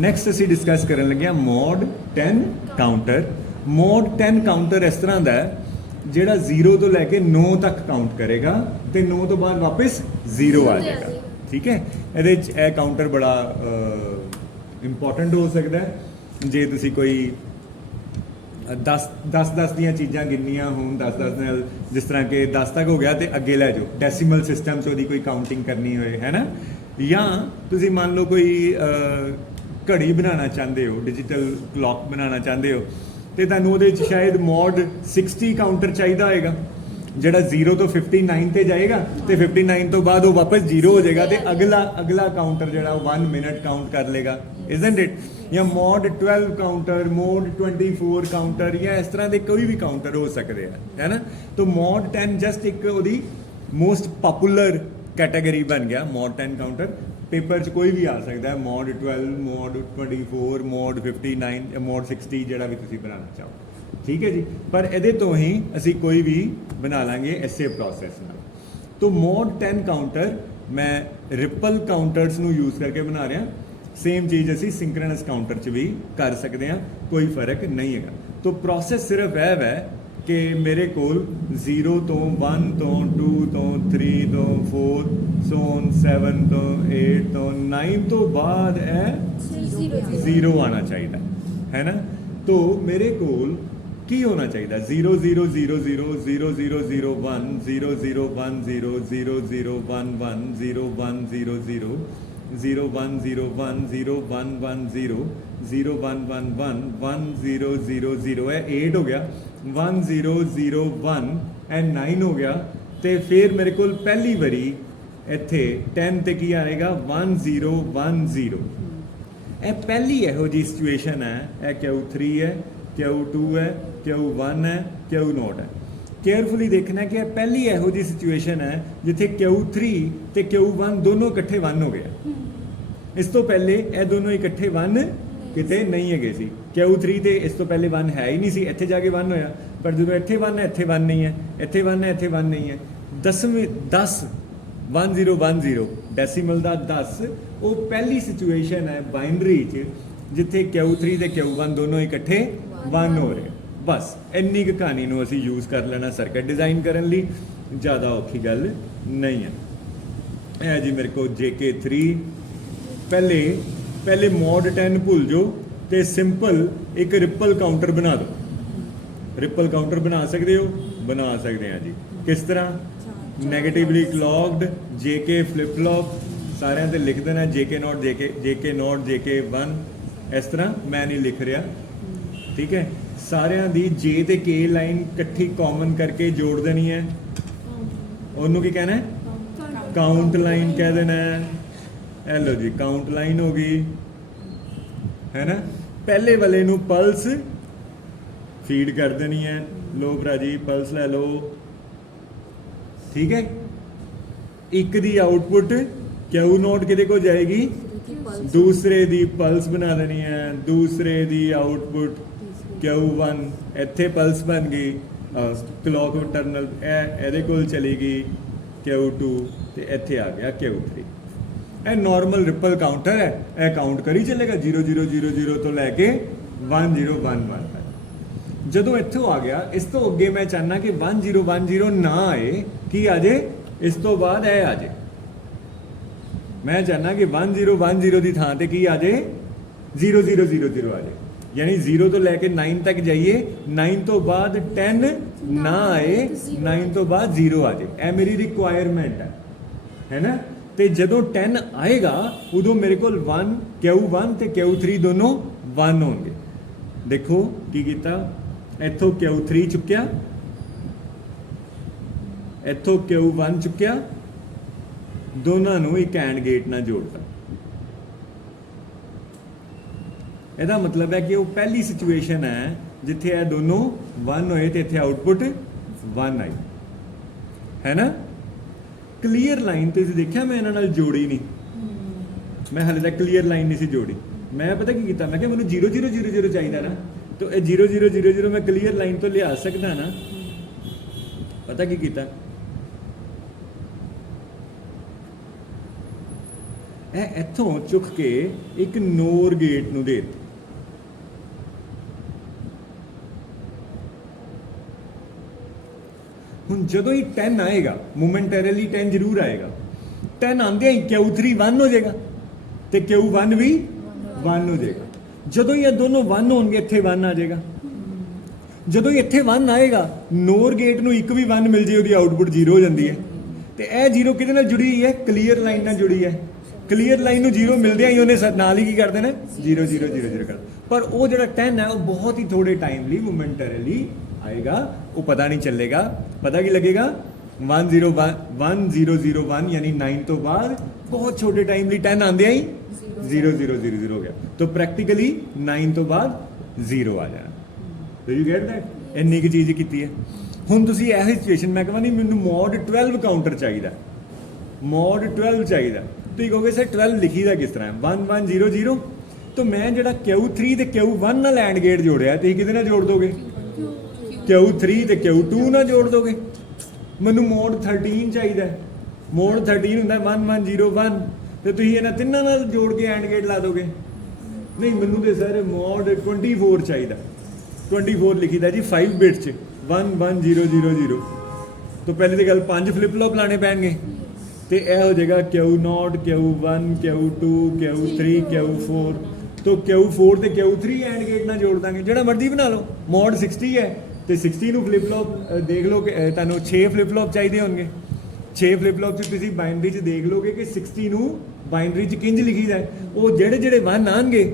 Next ਅਸੀਂ discuss ਕਰਨ ਲੱਗੇ ਹਾਂ ਮੋਡ 10 ਕਾਊਂਟਰ। ਮੋਡ 10 ਕਾਊਂਟਰ ਇਸ ਤਰ੍ਹਾਂ ਦਾ ਹੈ ਜਿਹੜਾ 0 ਤੋਂ ਲੈ ਕੇ 9 ਤੱਕ ਕਾਊਂਟ ਕਰੇਗਾ ਤੇ 9 ਤੋਂ ਬਾਅਦ ਵਾਪਸ 0 ਆ ਜਾਏਗਾ। ਠੀਕ ਹੈ, ਇਹਦੇ ਵਿੱਚ ਇਹ ਕਾਊਂਟਰ ਬੜਾ ਇੰਪੋਰਟੈਂਟ ਹੋ ਸਕਦਾ ਹੈ ਜੇ ਤੁਸੀਂ ਕੋਈ 10 ਦੀਆਂ ਚੀਜ਼ਾਂ ਗਿਣਨੀਆਂ ਹੋਣ 10 ਨਾਲ, ਜਿਸ ਤਰ੍ਹਾਂ ਕਿ 10 ਤੱਕ ਹੋ ਗਿਆ ਤੇ ਅੱਗੇ ਲੈ ਜਾਓ, ਡੈਸੀਮਲ ਸਿਸਟਮ 'ਚ ਉਹਦੀ ਕੋਈ ਕਾਊਂਟਿੰਗ ਕਰਨੀ ਹੋਏ, ਹੈ ਨਾ। ਜਾਂ ਤੁਸੀਂ ਮੰਨ ਲਓ ਕੋਈ ਘੜੀ ਬਣਾਉਣਾ ਚਾਹੁੰਦੇ ਹੋ, ਡਿਜੀਟਲ ਕਲੌਕ ਬਣਾਉਣਾ ਚਾਹੁੰਦੇ ਹੋ ਤੇ ਤੁਹਾਨੂੰ ਉਹਦੇ 'ਚ ਸ਼ਾਇਦ ਮੋਡ 60 ਕਾਊਂਟਰ ਚਾਹੀਦਾ ਹੋਏਗਾ ਜਿਹੜਾ 0 ਤੋਂ 59 ਤੇ ਜਾਏਗਾ ਤੇ 59 ਤੋਂ ਬਾਅਦ ਉਹ ਵਾਪਸ 0 ਹੋ ਜਾਏਗਾ ਤੇ ਅਗਲਾ ਕਾਊਂਟਰ ਜਿਹੜਾ ਉਹ 1 ਮਿੰਟ ਕਾਊਂਟ ਕਰ ਲੇਗਾ, ਇਜ਼ਨਟ ਇਟ। ਜਾਂ ਮੋਡ 12 ਕਾਊਂਟਰ, ਮੋਡ 24 ਕਾਊਂਟਰ, ਜਾਂ ਇਸ ਤਰ੍ਹਾਂ ਦੇ ਕੋਈ ਵੀ ਕਾਊਂਟਰ ਹੋ ਸਕਦੇ ਆ, ਹੈ ਨਾ। ਤਾਂ ਮੋਡ 10 ਜਸਟ ਇੱਕ ਉਹਦੀ ਮੋਸਟ ਪਪੂਲਰ ਕੈਟਾਗਰੀ ਬਣ ਗਿਆ ਮੋਡ 10 ਕਾਊਂਟਰ। ਪੇਪਰ 'ਚ ਕੋਈ ਵੀ ਆ ਸਕਦਾ ਹੈ, ਮੋਡ 12, ਮੋਡ 24, ਮੋਡ 59, ਮੋਡ 60, ਜਿਹੜਾ ਵੀ ਤੁਸੀਂ ਬਣਾਉਣਾ ਚਾਹੋ। ਠੀਕ ਹੈ ਜੀ, ਪਰ ਇਹਦੇ ਤੋਂ ਹੀ ਅਸੀਂ ਕੋਈ ਵੀ ਬਣਾ ਲਾਂਗੇ ਇਸੇ ਪ੍ਰੋਸੈਸ ਨਾਲ। ਤਾਂ ਮੋਡ 10 ਕਾਊਂਟਰ ਮੈਂ ਰਿਪਲ ਕਾਊਂਟਰਸ ਨੂੰ ਯੂਜ਼ ਕਰਕੇ ਬਣਾ ਰਿਹਾ। ਸੇਮ ਚੀਜ਼ ਅਸੀਂ ਸਿੰਕਰਨਸ ਕਾਊਂਟਰ 'ਚ ਵੀ ਕਰ ਸਕਦੇ ਹਾਂ, ਕੋਈ ਫਰਕ ਨਹੀਂ ਹੈਗਾ। ਤਾਂ ਪ੍ਰੋਸੈਸ ਸਿਰਫ ਇਹ ਹੈ ਕਿ ਮੇਰੇ ਕੋਲ 0 ਤੋਂ 1 ਤੋਂ 2 ਤੋਂ 3 ਤੋਂ 4 ਤੋਂ 7 ਤੋਂ 8 ਤੋਂ 9 ਤੋਂ ਬਾਅਦ ਇਹ 0 ਆਣਾ ਚਾਹੀਦਾ, ਹੈ ਨਾ। ਤਾਂ ਮੇਰੇ ਕੋਲ ਕੀ ਹੋਣਾ ਚਾਹੀਦਾ? 0 0 0 0 0 0 0 1 0 0 1 0 0 0 1 1 0 1 0 0 0 1 0 1 0 1 1 0 0 1 1 1 1 0 0 0 ਇਹ 8 ਹੋ ਗਿਆ, 1 0 0 1 ਐਂਡ 9 ਹੋ ਗਿਆ। ਤੇ ਫਿਰ ਮੇਰੇ ਕੋਲ ਪਹਿਲੀ ਵਾਰੀ ਇੱਥੇ 10 ਤੇ ਕੀ ਆਏਗਾ? 1 0 1 0। ਇਹ ਪਹਿਲੀ ਇਹੋ ਜਿਹੀ ਸਿਚੁਏਸ਼ਨ ਹੈ। ਇਹ Q3 ਹੈ, Q2 ਹੈ, Q1 ਹੈ, Q0 ਹੈ। ਕੇਅਰਫੁਲੀ ਦੇਖਣਾ ਕਿ ਇਹ ਪਹਿਲੀ ਇਹੋ ਜਿਹੀ ਸਿਚੁਏਸ਼ਨ ਹੈ ਜਿੱਥੇ Q3 ਤੇ Q1 ਦੋਨੋਂ ਇਕੱਠੇ 1 ਹੋ ਗਏ। ਇਸ ਤੋਂ ਪਹਿਲੇ ਇਹ ਦੋਨੋਂ ਇਕੱਠੇ 1 ਕਿਤੇ ਨਹੀਂ ਹੈਗੇ ਸੀ। Q3 ਤੇ ਇਸ ਤੋਂ ਪਹਿਲੇ 1 ਹੈ ਹੀ ਨਹੀਂ ਸੀ, ਇੱਥੇ ਜਾ ਕੇ 1 ਹੋਇਆ। ਪਰ ਜਦੋਂ ਇੱਥੇ 1 ਹੈ, ਇੱਥੇ 1 ਨਹੀਂ ਹੈ, ਇੱਥੇ 1 ਹੈ, ਇੱਥੇ 1 ਨਹੀਂ ਹੈ। 10 1 0 1 0 ਡੈਸੀਮਲ ਦਾ 10 ਉਹ ਪਹਿਲੀ ਸਿਚੁਏਸ਼ਨ ਹੈ ਬਾਈਨਰੀ 'ਚ ਜਿੱਥੇ Q3 ਤੇ Q1 ਦੋਨੋਂ ਇਕੱਠੇ 1 ਹੋ ਰਹੇ। ਬਸ ਇੰਨੀ ਕੁ ਕਹਾਣੀ ਨੂੰ ਅਸੀਂ ਯੂਜ਼ ਕਰ ਲੈਣਾ ਸਰਕਟ ਡਿਜ਼ਾਈਨ ਕਰਨ ਲਈ, ਜ਼ਿਆਦਾ ਔਖੀ ਗੱਲ ਨਹੀਂ ਹੈ। ਇਹ ਜੀ ਮੇਰੇ ਕੋਲ JK3। ਪਹਿਲੇ ਮੋਡ 10 ਭੁੱਲ ਜਾਓ ਤੇ ਸਿੰਪਲ ਇੱਕ ਰਿਪਲ ਕਾਊਂਟਰ ਬਣਾ ਦਿਓ। ਰਿਪਲ ਕਾਊਂਟਰ ਬਣਾ ਸਕਦੇ ਹੋ? ਬਣਾ ਸਕਦੇ ਹਾਂ ਜੀ। ਕਿਸ ਤਰ੍ਹਾਂ? ਨੈਗੇਟਿਵਲੀ ਕਲੌਕਡ JK ਫਲਿਪ ਫਲੌਪ ਸਾਰਿਆਂ ਤੇ ਲਿਖ ਦੇਣਾ, JK0 JK0 JK1। ਇਸ ਤਰ੍ਹਾਂ ਮੈਂ ਨਹੀਂ ਲਿਖ ਰਿਹਾ, ਠੀਕ ਹੈ। ਸਾਰਿਆਂ ਦੀ J ਤੇ K ਲਾਈਨ ਇਕੱਠੀ ਕਾਮਨ ਕਰਕੇ ਜੋੜ ਦੇਣੀ ਹੈ। ਉਹਨੂੰ ਕੀ ਕਹਿਣਾ ਹੈ? ਕਾਊਂਟ ਲਾਈਨ ਕਹਿ ਦੇਣਾ ਹੈ। ਇਹ ਲਓ ਜੀ, ਕਾਊਂਟ ਲਾਈਨ ਹੋ ਗਈ, ਹੈ ਨਾ। ਪਹਿਲੇ ਵਾਲੇ ਨੂੰ ਪਲਸ ਫੀਡ ਕਰ ਦੇਣੀ ਹੈ। ਲੋ ਭਰਾ ਜੀ, ਪਲਸ ਲੈ ਲਓ, ਠੀਕ ਹੈ। ਇੱਕ ਦੀ ਆਊਟਪੁੱਟ Q0 ਕਿਹਦੇ ਕੋਲ ਜਾਏਗੀ? ਦੂਸਰੇ ਦੀ ਪਲਸ ਬਣਾ ਦੇਣੀ ਹੈ। ਦੂਸਰੇ ਦੀ ਆਊਟਪੁੱਟ Q1 ਇੱਥੇ ਪਲਸ ਬਣ ਗਈ, ਕਲੌਕ ਟਰਨਲ ਇਹਦੇ ਕੋਲ ਚਲੀ ਗਈ Q2 ਤੇ ਇੱਥੇ ਆ ਗਿਆ Q3। ਇਹ ਨਾਰਮਲ ਰਿਪਲ ਕਾਊਂਟਰ ਹੈ। ਇਹ ਕਾਊਂਟ ਕਰੀ ਚੱਲੇਗਾ 0 0 0 0 ਤੋਂ ਲੈ ਕੇ 1 0 1 1 ਤੱਕ। ਜਦੋਂ ਇੱਥੋਂ ਆ ਗਿਆ, ਇਸ ਤੋਂ ਅੱਗੇ ਮੈਂ ਚਾਹਨਾ ਕਿ 1 0 1 0 ਨਾ ਆਏ, ਕੀ ਆ ਜੇ? ਇਸ ਤੋਂ ਬਾਅਦ ਇਹ ਆ ਜੇ। ਮੈਂ ਚਾਹਨਾ ਕਿ 1 0 1 0 ਦੀ ਥਾਂ ਤੇ ਕੀ ਆ ਜੇ? 0 0 0 0 ਆ ਜੇ। ਯਾਨੀ 0 ਤੋਂ ਲੈ ਕੇ 9 ਤੱਕ ਜਾਈਏ, 9 ਤੋਂ ਬਾਅਦ 10 ਨਾ ਆਏ, 9 ਤੋਂ ਬਾਅਦ 0 ਆ ਜੇ। ਇਹ ਮੇਰੀ ਰਿਕੁਆਇਰਮੈਂਟ ਹੈ ਨਾ। ਤੇ ਜਦੋਂ 10 ਆਏਗਾ ਉਦੋਂ ਮੇਰੇ ਕੋਲ Q1 ਤੇ Q3 ਦੋਨੋਂ 1 ਹੋਣਗੇ। ਦੇਖੋ ਕੀ ਕੀਤਾ, ਇੱਥੋਂ Q3 ਚੁੱਕਿਆ, ਇੱਥੋਂ Q1 ਚੁੱਕਿਆ, ਦੋਨਾਂ ਨੂੰ ਇੱਕ ਐਂਡ ਗੇਟ ਨਾਲ ਜੋੜਤਾ। ਇਹਦਾ ਮਤਲਬ ਹੈ ਕਿ ਉਹ ਪਹਿਲੀ ਸਿਚੁਏਸ਼ਨ ਹੈ ਜਿੱਥੇ ਇਹ ਦੋਨੋਂ 1 ਹੋਏ ਤੇ ਇੱਥੇ ਆਊਟਪੁੱਟ 1 ਆਈ, ਹੈ ਨਾ। ਕਲੀਅਰ ਲਾਈਨ ਤੁਸੀਂ ਦੇਖਿਆ ਮੈਂ ਇਹਨਾਂ ਨਾਲ ਜੋੜੀ ਨਹੀਂ, ਮੈਂ ਹਾਲੇ ਤੱਕ ਕਲੀਅਰ ਲਾਈਨ ਨਹੀਂ ਸੀ ਜੋੜੀ। ਮੈਂ ਪਤਾ ਕੀ ਕੀਤਾ, ਮੈਂ ਕਿਹਾ ਮੈਨੂੰ 0 0 0 0 ਚਾਹੀਦਾ ਨਾ, ਤਾਂ ਇਹ 0 0 0 0 ਮੈਂ ਕਲੀਅਰ ਲਾਈਨ ਤੋਂ ਲਿਆ ਸਕਦਾ ਨਾ। ਪਤਾ ਕੀ ਕੀਤਾ, ਇਹ ਇੱਥੋਂ ਚੁੱਕ ਕੇ ਇੱਕ ਨੋਰ ਗੇਟ ਨੂੰ ਦੇ ਦਿੱਤੀ। ਹੁਣ ਜਦੋਂ ਹੀ 10 ਆਏਗਾ, ਮੋਮੈਂਟਰੀਲੀ 10 ਜ਼ਰੂਰ ਆਏਗਾ, 10 ਆਉਂਦਿਆਂ ਹੀ Q3 1 ਹੋ ਜਾਏਗਾ ਤੇ Q1 ਵੀ 1 ਹੋ ਜਾਏਗਾ। ਜਦੋਂ ਹੀ ਇਹ ਦੋਨੋਂ 1 ਹੋਣਗੇ ਇੱਥੇ 1 ਆ ਜਾਏਗਾ। ਜਦੋਂ ਹੀ ਇੱਥੇ 1 ਆਏਗਾ, ਨੋਰ ਗੇਟ ਨੂੰ ਇੱਕ ਵੀ 1 ਮਿਲ ਜੇ ਉਹਦੀ ਆਊਟਪੁੱਟ 0 ਹੋ ਜਾਂਦੀ ਹੈ। ਤੇ ਇਹ 0 ਕਿਹਦੇ ਨਾਲ ਜੁੜੀ ਹੋਈ ਹੈ? ਕਲੀਅਰ ਲਾਈਨ ਨਾਲ ਜੁੜੀ ਹੈ। ਕਲੀਅਰ ਲਾਈਨ ਨੂੰ 0 ਮਿਲਦਿਆਂ ਹੀ ਉਹਨੇ ਨਾਲ ਹੀ ਕੀ ਕਰ ਦੇਣਾ? 0 0 0 0 ਕਰ। ਪਰ ਉਹ ਜਿਹੜਾ 10 ਹੈ ਉਹ ਬਹੁਤ ਹੀ ਥੋੜੇ ਟਾਈਮ ਲਈ ਮੋਮੈਂਟਰੀਲੀ ਆਏਗਾ, ਉਹ ਪਤਾ ਨਹੀਂ ਚੱਲੇਗਾ। ਪਤਾ ਕੀ ਲੱਗੇਗਾ? 1 0 1 0 0 1 यानी 9 ਤੋਂ ਬਾਅਦ ਬਹੁਤ ਛੋਟੇ ਟਾਈਮ ਲਈ 10 ਆਉਂਦਿਆਂ ਹੀ 0 0 0 0 ਹੋ ਗਿਆ। ਤਾਂ ਪ੍ਰੈਕਟੀਕਲੀ 9 ਤੋਂ ਬਾਅਦ 0 ਆ ਜਾਣਾ। Do you get that? ਇੰਨੀ ਕੁ ਚੀਜ਼ ਕੀਤੀ ਹੈ। ਹੁਣ ਤੁਸੀਂ ਇਹ ਸਿਚੁਏਸ਼ਨ, ਮੈਂ ਕਹਾਂ ਨਹੀਂ ਮੈਨੂੰ ਮੋਡ 12 ਕਾਊਂਟਰ ਚਾਹੀਦਾ, ਮੋਡ 12 ਚਾਹੀਦਾ। ਤੁਸੀਂ ਕਹੋਗੇ ਸਰ 12 ਲਿਖੀਦਾ ਕਿਸ ਤਰ੍ਹਾਂ? 1 1 0 0। ਤਾਂ ਮੈਂ ਜਿਹੜਾ Q3 ਤੇ Q1 ਨਾਲ ਐਂਡ ਗੇਟ ਜੋੜਿਆ, ਤੁਸੀਂ ਕਿਹਦੇ ਨਾਲ ਜੋੜ ਦੋਗੇ? Q3 ਤੇ Q2 ਨਾਲ ਜੋੜ ਦੋਗੇ। ਮੈਨੂੰ ਮੋਡ 13 ਚਾਹੀਦਾ। ਮੋਡ 13 ਹੁੰਦਾ 1 1 0 1, ਤੇ ਤੁਸੀਂ ਇਹਨਾਂ ਤਿੰਨਾਂ ਨਾਲ ਜੋੜ ਕੇ ਐਂਡ ਗੇਟ ਲਾ ਦੋਗੇ। ਨਹੀਂ, ਮੈਨੂੰ ਤੇ ਸਰ ਮੋਡ 24 ਚਾਹੀਦਾ। 24 ਲਿਖੀਦਾ ਜੀ 5 ਬਿਟ ਚ 1 1 0 0 0। ਤਾਂ ਪਹਿਲੀ ਤੇ ਗੱਲ 5 ਫਲਿਪ ਫਲੌਪ ਲਾਣੇ ਪੈਣਗੇ ਤੇ ਇਹ ਹੋ ਜਾਏਗਾ Q0 Q1 Q2 Q3 Q4। तो Q4 ਤੇ Q3 ਐਂਡ ਗੇਟ ਨਾਲ ਜੋੜ ਦਾਂਗੇ, ਜਿਹੜਾ ਮਰਜ਼ੀ ਬਣਾ ਲਓ। ਮੋਡ 60 ਹੈ ਤੇ 60 ਨੂੰ ਫਲਿਪ ਫਲੌਪ ਦੇਖ ਲਓ ਕਿ ਤੁਹਾਨੂੰ 6 ਫਲਿਪ ਫਲੌਪ ਚਾਹੀਦੇ ਹੋਣਗੇ। 6 ਫਲਿਪ ਫਲੌਪ ਚ ਤੁਸੀਂ ਬਾਈਨਰੀ ਚ ਦੇਖ ਲਓਗੇ ਕਿ 60 ਨੂੰ ਬਾਈਨਰੀ ਚ ਕਿੰਜ ਲਿਖੀਦਾ ਹੈ। ਉਹ ਜਿਹੜੇ 1 ਆਣਗੇ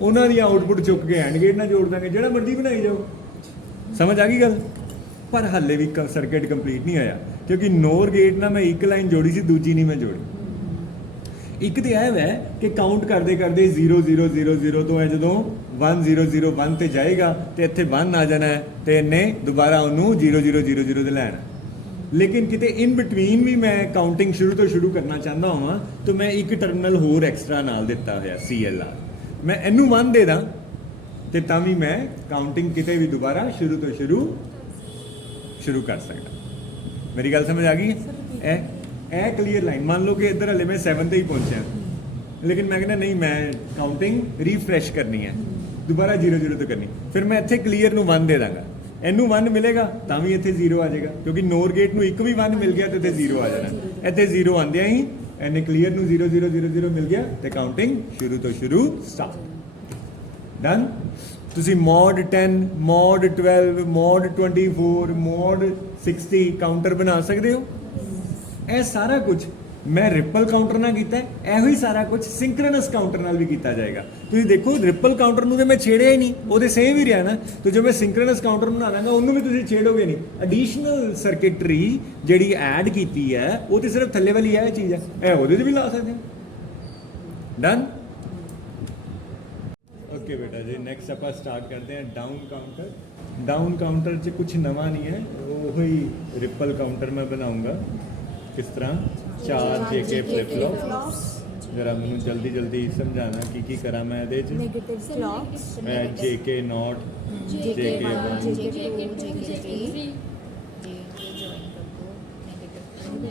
ਉਹਨਾਂ ਦੀ ਆਊਟਪੁੱਟ ਚੁੱਕ ਕੇ ਐਂਡ ਗੇਟ ਨਾਲ ਜੋੜ ਦਾਂਗੇ, ਜਿਹੜਾ ਮਰਜ਼ੀ ਬਣਾਈ ਜਾਓ। ਸਮਝ ਆ ਗਈ ਗੱਲ? ਪਰ ਹੱਲੇ ਵੀ ਸਰਕਟ ਕੰਪਲੀਟ ਨਹੀਂ ਆਇਆ, ਕਿਉਂਕਿ ਨੋਰ ਗੇਟ ਨਾਲ ਮੈਂ ਇੱਕ ਲਾਈਨ ਜੋੜੀ ਸੀ, ਦੂਜੀ ਨਹੀਂ ਮੈਂ ਜੋੜੀ। ਇੱਕ ਤੇ ਇਹ ਹੈ ਕਿ ਕਾਊਂਟ ਕਰਦੇ ਕਰਦੇ 0 0 0 0 ਤੋਂ ਇਹ ਜਦੋਂ 1 0 0 1 ਤੇ ਜਾਏਗਾ ਤੇ ਇੱਥੇ 1 ਆ ਜਾਣਾ ਹੈ ਤੇ ਇਹਨੇ ਦੁਬਾਰਾ ਉਹਨੂੰ 0 0 0 0 ਤੇ ਲੈਣਾ। ਲੇਕਿਨ ਕਿਤੇ ਇਨ ਬਿਟਵੀਨ ਵੀ ਮੈਂ ਕਾਊਂਟਿੰਗ ਸ਼ੁਰੂ ਤੋਂ ਸ਼ੁਰੂ ਕਰਨਾ ਚਾਹੁੰਦਾ ਹਾਂ ਤਾਂ ਮੈਂ ਇੱਕ ਟਰਮੀਨਲ ਹੋਰ ਐਕਸਟਰਾ ਨਾਲ ਦਿੱਤਾ ਹੋਇਆ CLR। ਮੈਂ ਇਹਨੂੰ 1 ਦੇ ਦਾਂ ਤੇ ਤਾਂ ਵੀ ਮੈਂ ਕਾਊਂਟਿੰਗ ਕਿਤੇ ਵੀ ਦੁਬਾਰਾ ਸ਼ੁਰੂ ਤੋਂ ਸ਼ੁਰੂ ਕਰ ਸਕਦਾ। ਮੇਰੀ ਗੱਲ ਸਮਝ ਆ ਗਈ? ਇਹ ਕਲੀਅਰ ਲਾਈਨ। ਮੰਨ ਲਓ ਕਿ ਇੱਧਰ ਹਲੇ ਮੈਂ 7 ਤੇ ਹੀ ਪਹੁੰਚਿਆ, ਲੇਕਿਨ ਮੈਂ ਕਹਿੰਦਾ ਨਹੀਂ, ਮੈਂ ਕਾਊਂਟਿੰਗ ਰੀਫਰੈਸ਼ ਕਰਨੀ ਹੈ, ਦੁਬਾਰਾ 0 0 ਤੋਂ ਕਰਨੀ। ਫਿਰ ਮੈਂ ਇੱਥੇ ਕਲੀਅਰ ਨੂੰ 1 ਦੇ ਦਾਂਗਾ, ਇਹਨੂੰ 1 ਮਿਲੇਗਾ ਤਾਂ ਵੀ ਇੱਥੇ 0 ਆ ਜਾਏਗਾ, ਕਿਉਂਕਿ ਨੋਰ ਗੇਟ ਨੂੰ ਇੱਕ ਵੀ 1 ਮਿਲ ਗਿਆ ਤੇ ਇੱਥੇ 0 ਆ ਜਾਣਾ। ਇੱਥੇ 0 ਆਉਂਦਿਆਂ ਹੀ ਇਹਨੇ ਕਲੀਅਰ ਨੂੰ 0 0 0 0 ਮਿਲ ਗਿਆ ਤੇ ਕਾਊਂਟਿੰਗ ਸ਼ੁਰੂ ਤੋਂ ਸ਼ੁਰੂ ਸਟਾਰਟ। ਡਨ। ਤੁਸੀਂ mode 10 mode 12 mode 24 mode 60 counter ਬਣਾ ਸਕਦੇ ਹੋ। ਇਹ ਸਾਰਾ ਕੁਝ ਮੈਂ ਰਿਪਲ ਕਾਊਂਟਰ ਨਾਲ ਕੀਤਾ, ਇਹੋ ਹੀ ਸਾਰਾ ਕੁਝ ਸਿੰਕਰਨਸ ਕਾਊਂਟਰ ਨਾਲ ਵੀ ਕੀਤਾ ਜਾਏਗਾ। ਤੁਸੀਂ ਦੇਖੋ ਰਿਪਲ ਕਾਊਂਟਰ ਨੂੰ ਤੇ ਮੈਂ ਛੇੜਿਆ ਹੀ ਨਹੀਂ, ਉਹਦੇ ਸੇਮ ਹੀ ਰਿਹਾ ਨਾ। ਤੇ ਜੋ ਮੈਂ ਸਿੰਕਰਨਸ ਕਾਊਂਟਰ ਬਣਾ ਦਾਂਗਾ ਉਹਨੂੰ ਵੀ ਤੁਸੀਂ ਛੇੜੋਗੇ ਨਹੀਂ। ਐਡੀਸ਼ਨਲ ਸਰਕਿਟਰੀ ਜਿਹੜੀ ਐਡ ਕੀਤੀ ਹੈ ਉਹ ਤੇ ਸਿਰਫ ਥੱਲੇ ਵਾਲੀ ਇਹ ਚੀਜ਼ ਹੈ, ਇਹ ਉਹਦੇ ਤੇ ਵੀ ਲਾ ਸਕਦੇ ਹੋ। ਡਨ। ਓਕੇ ਬੇਟਾ ਜੀ, ਨੈਕਸਟ ਆਪਾਂ ਸਟਾਰਟ ਕਰਦੇ ਹਾਂ ਡਾਊਨ ਕਾਊਂਟਰ। ਡਾਊਨ ਕਾਊਂਟਰ 'ਚ ਕੁਝ ਨਵਾਂ ਨਹੀਂ ਹੈ, ਉਹ ਹੀ ਰਿਪਲ ਕਾਊਂਟਰ ਮੈਂ ਬਣਾਉਂਗਾ। किस तरह 4 JK फ्लिप फ्लॉप। जरा मैं जल्दी जल्दी समझाना की करा मैं ਇਹਦੇ ਚ। नेगेटिव क्लॉक्स, मैं JK नॉट JK 1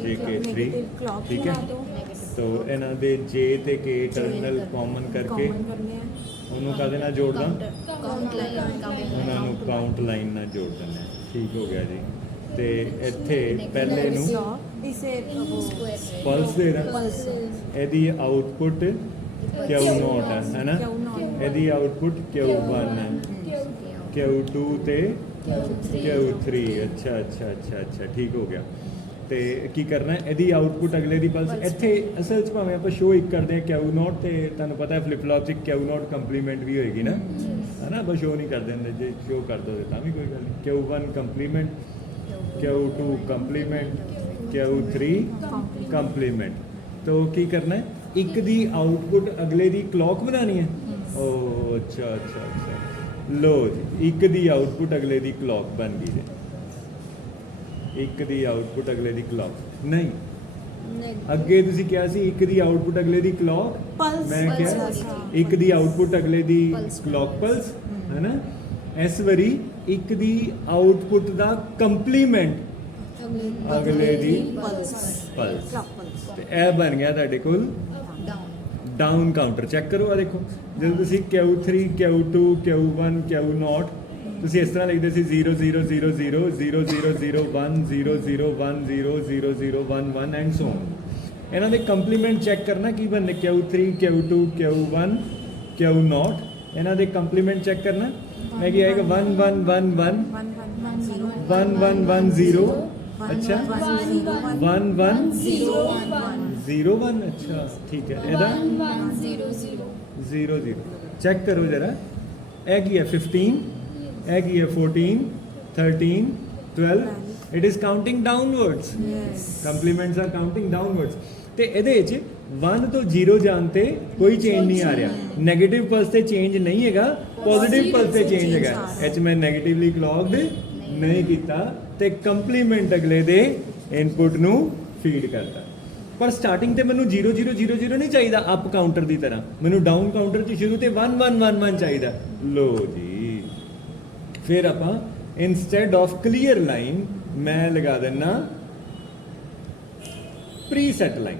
JK 3 ठीक है। तो ਇਹਨਾਂ ਦੇ J ਤੇ K ਟਰਮੀਨਲ ਕਾਮਨ ਕਰਕੇ ਉਹਨੂੰ ਕਾਹਦੇ ਨਾਲ ਜੋੜਦਾ? ਉਹਨਾਂ ਨੂੰ ਕਾਊਂਟ ਲਾਈਨ ਨਾਲ ਜੋੜ ਦਿੰਦੇ। ਠੀਕ ਹੋ ਗਿਆ ਜੀ। ਤੇ ਇੱਥੇ ਪਹਿਲੇ ਨੂੰ ਪਲਸ ਦੇ ਰਹਾ, ਇਹਦੀ ਆਊਟਪੁੱਟ Q0 ਹੈ ਨਾ, ਇਹਦੀ ਆਊਟਪੁੱਟ Q1 ਹੈ, Q2 ਤੇ Q3। ਅੱਛਾ ਠੀਕ ਹੋ ਗਿਆ। ਤੇ ਕੀ ਕਰਨਾ ਹੈ, ਇਹਦੀ ਆਊਟਪੁੱਟ ਅਗਲੇ ਦੀ ਪਲਸ ਇੱਥੇ ਅਸਲ 'ਚ ਭਾਵੇਂ ਆਪਾਂ ਸ਼ੋ ਇੱਕ ਕਰਦੇ ਹਾਂ Q0 ਤੇ ਤੁਹਾਨੂੰ ਪਤਾ ਹੈ ਫਲਿਪ ਫਲੌਪ 'ਚ Q0 ਕੰਪਲੀਮੈਂਟ ਵੀ ਹੋਏਗੀ ਨਾ, ਹੈ ਨਾ। ਬਸ ਸ਼ੋ ਨਹੀਂ ਕਰਦੇ ਹੁੰਦੇ, ਜੇ ਸ਼ੋ ਕਰ ਦੋ ਤਾਂ ਵੀ ਕੋਈ ਗੱਲ ਨਹੀਂ। Q1 compliment, Q2 compliment, Q3 compliment. तो ਕੀ ਕਰਨਾ ਹੈ, ਇੱਕ ਦੀ ਆਊਟਪੁੱਟ ਅਗਲੇ ਦੀ ਕਲੌਕ ਬਣਾਉਣੀ ਹੈ। ਓ ਅੱਛਾ ਲੋ ਜੀ, ਇੱਕ ਦੀ ਆਊਟਪੁੱਟ ਅਗਲੇ ਦੀ ਕਲੌਕ ਬਣ ਗਈ ਜੀ। ਇੱਕ ਦੀ ਆਊਟਪੁੱਟ ਅਗਲੇ ਦੀ ਕਲੌਕ ਨਹੀਂ, ਅੱਗੇ ਤੁਸੀਂ ਕਿਹਾ ਸੀ ਇੱਕ ਦੀ ਆਊਟਪੁੱਟ ਅਗਲੇ ਦੀ ਕਲੌਕ, ਮੈਂ ਕਿਹਾ ਇੱਕ ਦੀ ਆਊਟਪੁੱਟ ਅਗਲੇ ਦੀ ਕਲੌਕ ਪਲਸ, ਹੈ ਨਾ। ਇਸ ਵਾਰੀ ਇੱਕ ਦੀ ਆਊਟਪੁੱਟ ਦਾ ਕੰਪਲੀਮੈਂਟ ਅਗਲੇ ਦੀ ਪਲਸ। ਤੇ ਇਹ ਬਣ ਗਿਆ ਤੁਹਾਡੇ ਕੋਲ ਡਾਊਨ ਕਾਊਂਟਰ ਚੈੱਕ ਕਰੋ। ਆ ਦੇਖੋ ਜਦੋਂ ਤੁਸੀਂ Q3 Q2 Q1 Q0 ਤੁਸੀਂ ਇਸ ਤਰ੍ਹਾਂ ਲਿਖਦੇ ਸੀ 0 0 0 0 0 0 0 1 0 0 1 0 0 0 1 1 ਐਂਡ ਸੋ ਔਨ। ਇਹਨਾਂ ਦੇ ਕੰਪਲੀਮੈਂਟ ਚੈੱਕ ਕਰਨਾ ਕੀ ਬਣਨੇ Q3 Q2 Q1 Q0 ਇਹਨਾਂ ਦੇ ਕੰਪਲੀਮੈਂਟ ਚੈੱਕ ਕਰਨਾ ਮੈਂ ਕੀ ਆਏਗਾ 1 1 1 1 1 1 1 0 अच्छा 1 1 0 1 अच्छा ठीक है ਇਹਦਾ 0 0 ਚੈੱਕ ਕਰੋ ਜਰਾ ਇਹ ਕੀ ਹੈ 15 ਇਹ ਕੀ ਹੈ 14 13 12 it is counting downwards complements are counting downwards ਤੇ ਇਹਦੇ ਵਿੱਚ 1 ਤੋਂ 0 ਜਾਣ ਤੇ ਕੋਈ ਚੇਂਜ ਨਹੀਂ ਆ ਰਿਹਾ 네ਗੇਟਿਵ ਪਲਸ ਤੇ ਚੇਂਜ ਨਹੀਂ ਹੈਗਾ ਪੋਜ਼ਿਟਿਵ ਪਲਸ ਤੇ ਚੇਂਜ ਹੈਗਾ ਇਹ 'ਚ ਮੈਂ 네ਗੇਟਿਵਲੀ ਕਲੌਕਡ ਨਹੀਂ ਕੀਤਾ ਤੇ ਕੰਪਲੀਮੈਂਟ ਅਗਲੇ ਦੇ ਇਨਪੁਟ ਨੂੰ ਫੀਡ ਕਰਤਾ ਪਰ ਸਟਾਰਟਿੰਗ ਤੇ ਮੈਨੂੰ 0 0 0 0 ਨਹੀਂ ਚਾਹੀਦਾ ਅਪ ਕਾਊਂਟਰ ਦੀ ਤਰ੍ਹਾਂ ਮੈਨੂੰ ਡਾਊਨ ਕਾਊਂਟਰ ਤੇ ਸ਼ੁਰੂ ਤੇ 1 1 1 1 ਚਾਹੀਦਾ ਲੋ ਜੀ ਫਿਰ ਆਪਾਂ ਇਨਸਟੈਡ ਆਫ ਕਲੀਅਰ ਲਾਈਨ ਮੈਂ ਲਗਾ ਦੇਣਾ ਪ੍ਰੀਸੈਟ ਲਾਈਨ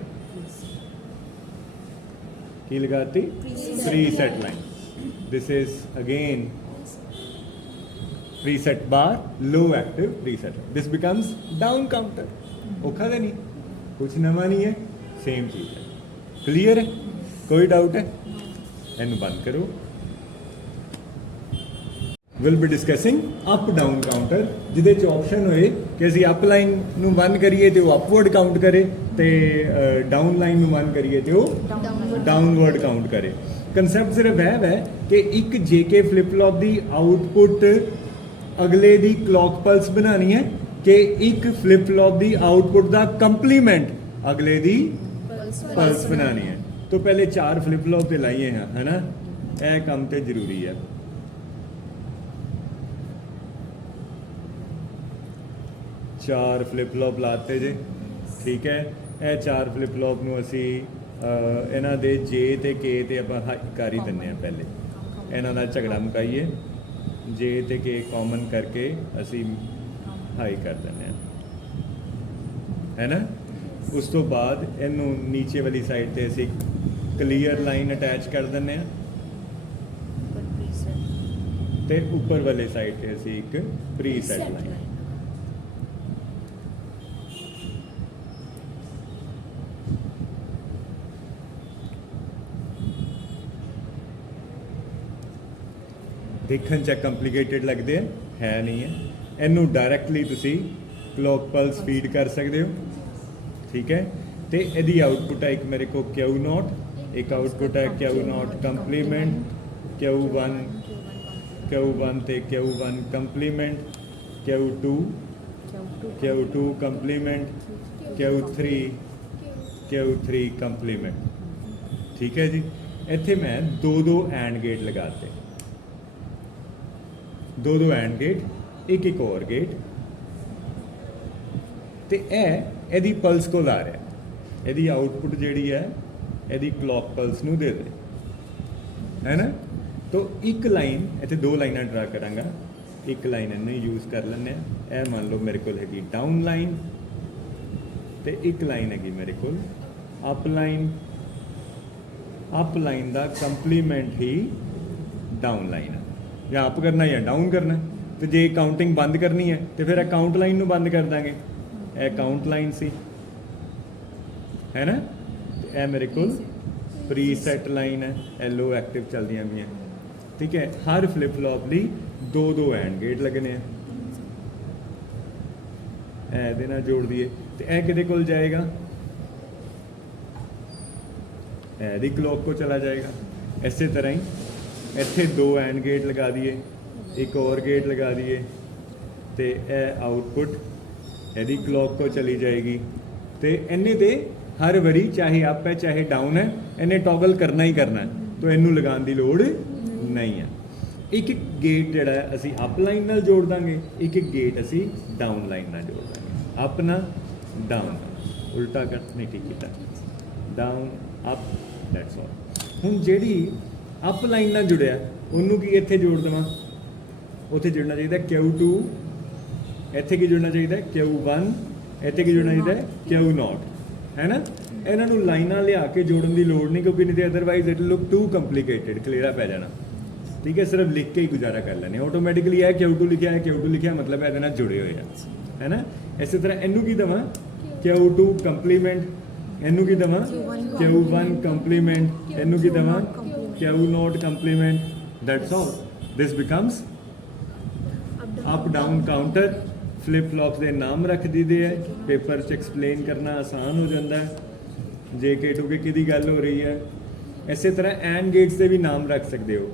ਕੀ ਲਗਾਤੀ preset line this is again preset bar low active preset this becomes down counter ਔਖਾ ਤਾਂ ਨਹੀਂ ਕੁਛ ਨਵਾਂ ਨਹੀਂ ਹੈ ਸੇਮ ਚੀਜ਼ ਹੈ ਕਲੀਅਰ ਹੈ ਕੋਈ ਡਾਊਟ ਹੈ ਇਹਨੂੰ ਬੰਦ ਕਰੋ we'll be discussing up down counter ਜਿਹਦੇ ਚ ਆਪਸ਼ਨ ਹੋਏ ਕਿ ਅਸੀਂ ਅਪ ਲਾਈਨ ਨੂੰ ਬੰਦ ਕਰੀਏ ਤੇ ਉਹ ਅਪਵਰਡ ਕਾਊਂਟ ਕਰੇ ਤੇ ਡਾਊਨ ਲਾਈਨ ਨੂੰ ਬੰਦ ਕਰੀਏ ਤੇ ਉਹ ਡਾਊਨਵਰਡ ਕਾਊਂਟ ਕਰੇ ਕਨਸੈਪਟ ਸਿਰਫ ਇਹ ਹੈ ਕਿ ਇੱਕ ਜੇਕੇ ਫਲਿਪ ਫਲॉप ਦੀ ਆਊਟਪੁੱਟ ਅਗਲੇ ਦੀ ਕਲੌਕ ਪਲਸ ਬਣਾਣੀ ਹੈ ਕਿ ਇੱਕ ਫਲਿਪ ਫਲॉप ਦੀ ਆਊਟਪੁੱਟ ਦਾ ਕੰਪਲੀਮੈਂਟ ਅਗਲੇ ਦੀ ਪਲਸ ਬਣਾਣੀ ਹੈ ਤੋਂ ਪਹਿਲੇ 4 ਫਲਿਪ ਫਲॉप ਤੇ ਲਾਈਏ ਹਾਂ ਹੈਨਾ ਇਹ ਕੰਮ ਤੇ ਜ਼ਰੂਰੀ ਹੈ 4 ਫਲਿਪ ਫਲॉप ਲਾਤੇ ਜੇ ਠੀਕ ਹੈ ਇਹ 4 ਫਲਿਪ ਫਲॉप ਨੂੰ ਅਸੀਂ ਇਹਨਾਂ ਦੇ J ਤੇ K ਤੇ ਆਪਾਂ ਹਾਈ ਕਰ ਹੀ ਦਿੰਨੇ ਆ ਪਹਿਲੇ ਇਹਨਾਂ ਦਾ ਝਗੜਾ ਮੁਕਾਈਏ J ਤੇ K ਕਾਮਨ ਕਰਕੇ ਅਸੀਂ ਹਾਈ ਕਰ ਦਿੰਨੇ ਆ ਹੈ ਨਾ ਉਸ ਤੋਂ ਬਾਅਦ ਇਹਨੂੰ ਨੀਚੇ ਵਾਲੀ ਸਾਈਡ ਤੇ ਅਸੀਂ ਕਲੀਅਰ ਲਾਈਨ ਅਟੈਚ ਕਰ ਦਿੰਨੇ ਆ ਤੇ ਉੱਪਰ ਵਾਲੇ ਸਾਈਡ ਤੇ ਅਸੀਂ ਇੱਕ ਪ੍ਰੀਸੈਟ ਲਾਈਨ ਦੇਖਣ 'ਚ ਕੰਪਲਿਕੇਟਡ ਲੱਗਦੇ ਹੈ ਨਹੀਂ ਹੈ ਇਹਨੂੰ ਡਾਇਰੈਕਟਲੀ ਤੁਸੀਂ ਕਲੌਕ ਪਲਸ ਫੀਡ ਕਰ ਸਕਦੇ ਹੋ ਠੀਕ ਹੈ ਤੇ ਇਹਦੀ ਆਊਟਪੁੱਟ ਹੈ ਇੱਕ ਮੇਰੇ ਕੋਲ Q0 ਇੱਕ ਆਊਟਪੁੱਟ ਹੈ Q0 ਕੰਪਲੀਮੈਂਟ Q1 ਤੇ Q1 compliment Q2 compliment Q3 compliment ਠੀਕ ਹੈ ਜੀ ਇੱਥੇ ਮੈਂ ਦੋ ਐਂਡ ਗੇਟ ਲਗਾਤੇ ਦੋ ਐਂਡ ਗੇਟ ਇੱਕ ਹੋਰ ਗੇਟ ਤੇ ਇਹਦੀ ਪਲਸ ਕੋਲ ਆ ਰਿਹਾ ਇਹਦੀ ਆਊਟਪੁੱਟ ਜਿਹੜੀ ਹੈ ਇਹਦੀ ਕਲੌਕ ਪਲਸ ਨੂੰ ਦੇ ਦੇ ਹੈ ਨਾ ਤੋ ਇੱਕ ਲਾਈਨ ਇੱਥੇ 2 ਲਾਈਨਾਂ ਡਰਾ ਕਰਾਂਗਾ ਇੱਕ ਲਾਈਨ ਇਹਨੂੰ ਯੂਜ਼ ਕਰ ਲੈਂਦੇ ਆ ਇਹ ਮੰਨ ਲਓ ਮੇਰੇ ਕੋਲ ਹੈਗੀ ਡਾਊਨ ਲਾਈਨ ਤੇ ਇੱਕ ਲਾਈਨ ਹੈਗੀ ਮੇਰੇ ਕੋਲ ਅਪ ਲਾਈਨ ਦਾ ਕੰਪਲੀਮੈਂਟ ਹੀ ਡਾਊਨ ਲਾਈਨ ਹੈ ਜਾਂ ਅਪ ਕਰਨਾ ਜਾਂ ਡਾਊਨ ਕਰਨਾ ਤੇ ਜੇ ਕਾਊਂਟਿੰਗ ਬੰਦ ਕਰਨੀ ਹੈ ਤੇ ਫਿਰ ਅਕਾਊਂਟ ਲਾਈਨ ਨੂੰ ਬੰਦ ਕਰ ਦਾਂਗੇ ਇਹ ਕਾਊਂਟ ਲਾਈਨ ਸੀ ਹੈ ਨਾ ਇਹ ਮੇਰੇ ਕੋਲ ਪ੍ਰੀਸੈਟ ਲਾਈਨ ਹੈ ਇਹ ਲੋ ਐਕਟਿਵ ਚੱਲਦੀਆਂ ਪਈਆਂ ਠੀਕ ਹੈ ਹਰ ਫਲਿਪ ਫਲॉप ਲਈ ਦੋ ਐਂਡ ਗੇਟ ਲੱਗਣੇ ਆ ਇਹਦੇ ਨਾਲ ਜੋੜ ਦਈਏ ਤੇ ਇਹ ਕਿਹਦੇ ਕੋਲ ਜਾਏਗਾ ਇਹਦੀ ਕਲੌਕ ਕੋ ਚਲਾ ਜਾਏਗਾ ਇਸੇ ਤਰ੍ਹਾਂ ਹੀ ਇੱਥੇ 2 ਐਂਡ ਗੇਟ ਲਗਾ ਦਈਏ ਇੱਕ ਹੋਰ ਗੇਟ ਲਗਾ ਦਈਏ ਤੇ ਇਹ ਆਊਟਪੁੱਟ ਇਹਦੀ ਕਲੌਕ ਕੋ ਚਲੀ ਜਾਏਗੀ ਤੇ ਇਹਨੇ ਤੇ ਹਰ ਵਾਰੀ ਚਾਹੇ ਅਪ ਹੈ ਚਾਹੇ ਡਾਊਨ ਹੈ ਇਹਨੇ ਟੌਗਲ ਕਰਨਾ ਹੀ ਕਰਨਾ ਤਾਂ ਇਹਨੂੰ ਲਗਾਉਣ ਦੀ ਲੋੜ ਨਹੀਂ ਹੈ ਇੱਕ ਗੇਟ ਜਿਹੜਾ ਅਸੀਂ ਅਪ ਲਾਈਨ ਨਾਲ ਜੋੜ ਦਾਂਗੇ ਇੱਕ ਗੇਟ ਅਸੀਂ ਡਾਊਨ ਲਾਈਨ ਨਾਲ ਜੋੜ ਦਾਂਗੇ ਅਪ ਨਾ ਡਾਊਨ ਉਲਟਾ ਕਰ ਨਹੀਂ ਠੀਕ ਕੀਤਾ ਡਾਊਨ ਅਪ ਦੈਟਸ ਆਲ ਹੁਣ ਜਿਹੜੀ ਅਪ ਲਾਈਨ ਨਾਲ ਜੁੜਿਆ ਉਹਨੂੰ ਕੀ ਇੱਥੇ ਜੋੜ ਦੇਵਾਂ ਉੱਥੇ ਜੁੜਨਾ ਚਾਹੀਦਾ Q2 ਇੱਥੇ ਕੀ ਜੁੜਨਾ ਚਾਹੀਦਾ Q1 ਇੱਥੇ ਕੀ ਜੁੜਨਾ ਚਾਹੀਦਾ Q0 ਹੈ ਨਾ ਇਹਨਾਂ ਨੂੰ ਲਾਈਨਾਂ ਲਿਆ ਕੇ ਜੋੜਨ ਦੀ ਲੋੜ ਨਹੀਂ, ਕਿਉਂਕਿ ਨਹੀਂ ਤੇ otherwise it look too complicated, ਖਲੇਰਾ ਪੈ ਜਾਣਾ। ਠੀਕ ਹੈ, ਸਿਰਫ ਲਿਖ ਕੇ ਹੀ ਗੁਜ਼ਾਰਾ ਕਰ ਲੈਣੇ ਆਟੋਮੈਟਿਕਲੀ। ਇਹ Q2 ਲਿਖਿਆ ਹੈ, Q2 ਲਿਖਿਆ ਮਤਲਬ ਇਹਦੇ ਨਾਲ ਜੁੜੇ ਹੋਏ ਆ, ਹੈ ਨਾ। ਇਸੇ ਤਰ੍ਹਾਂ ਇਹਨੂੰ ਕੀ ਦੇਵਾਂ, Q2 ਕੰਪਲੀਮੈਂਟ, ਇਹਨੂੰ ਕੀ ਦੇਵਾਂ Q1 ਕੰਪਲੀਮੈਂਟ, ਇਹਨੂੰ ਕੀ ਦੇਵਾਂ Q0 complement. That's all. This becomes up down counter. Flip flops ਦੇ ਨਾਮ ਰੱਖ ਦਈਦੇ ਹੈ, ਪੇਪਰ 'ਚ ਐਕਸਪਲੇਨ ਕਰਨਾ ਆਸਾਨ ਹੋ ਜਾਂਦਾ ਹੈ ਜੇ K2 ਕੇ ਕਿਹਦੀ ਗੱਲ ਹੋ ਰਹੀ ਹੈ। ਇਸੇ ਤਰ੍ਹਾਂ ਐਂਡ ਗੇਟਸ ਦੇ ਵੀ ਨਾਮ ਰੱਖ ਸਕਦੇ ਹੋ,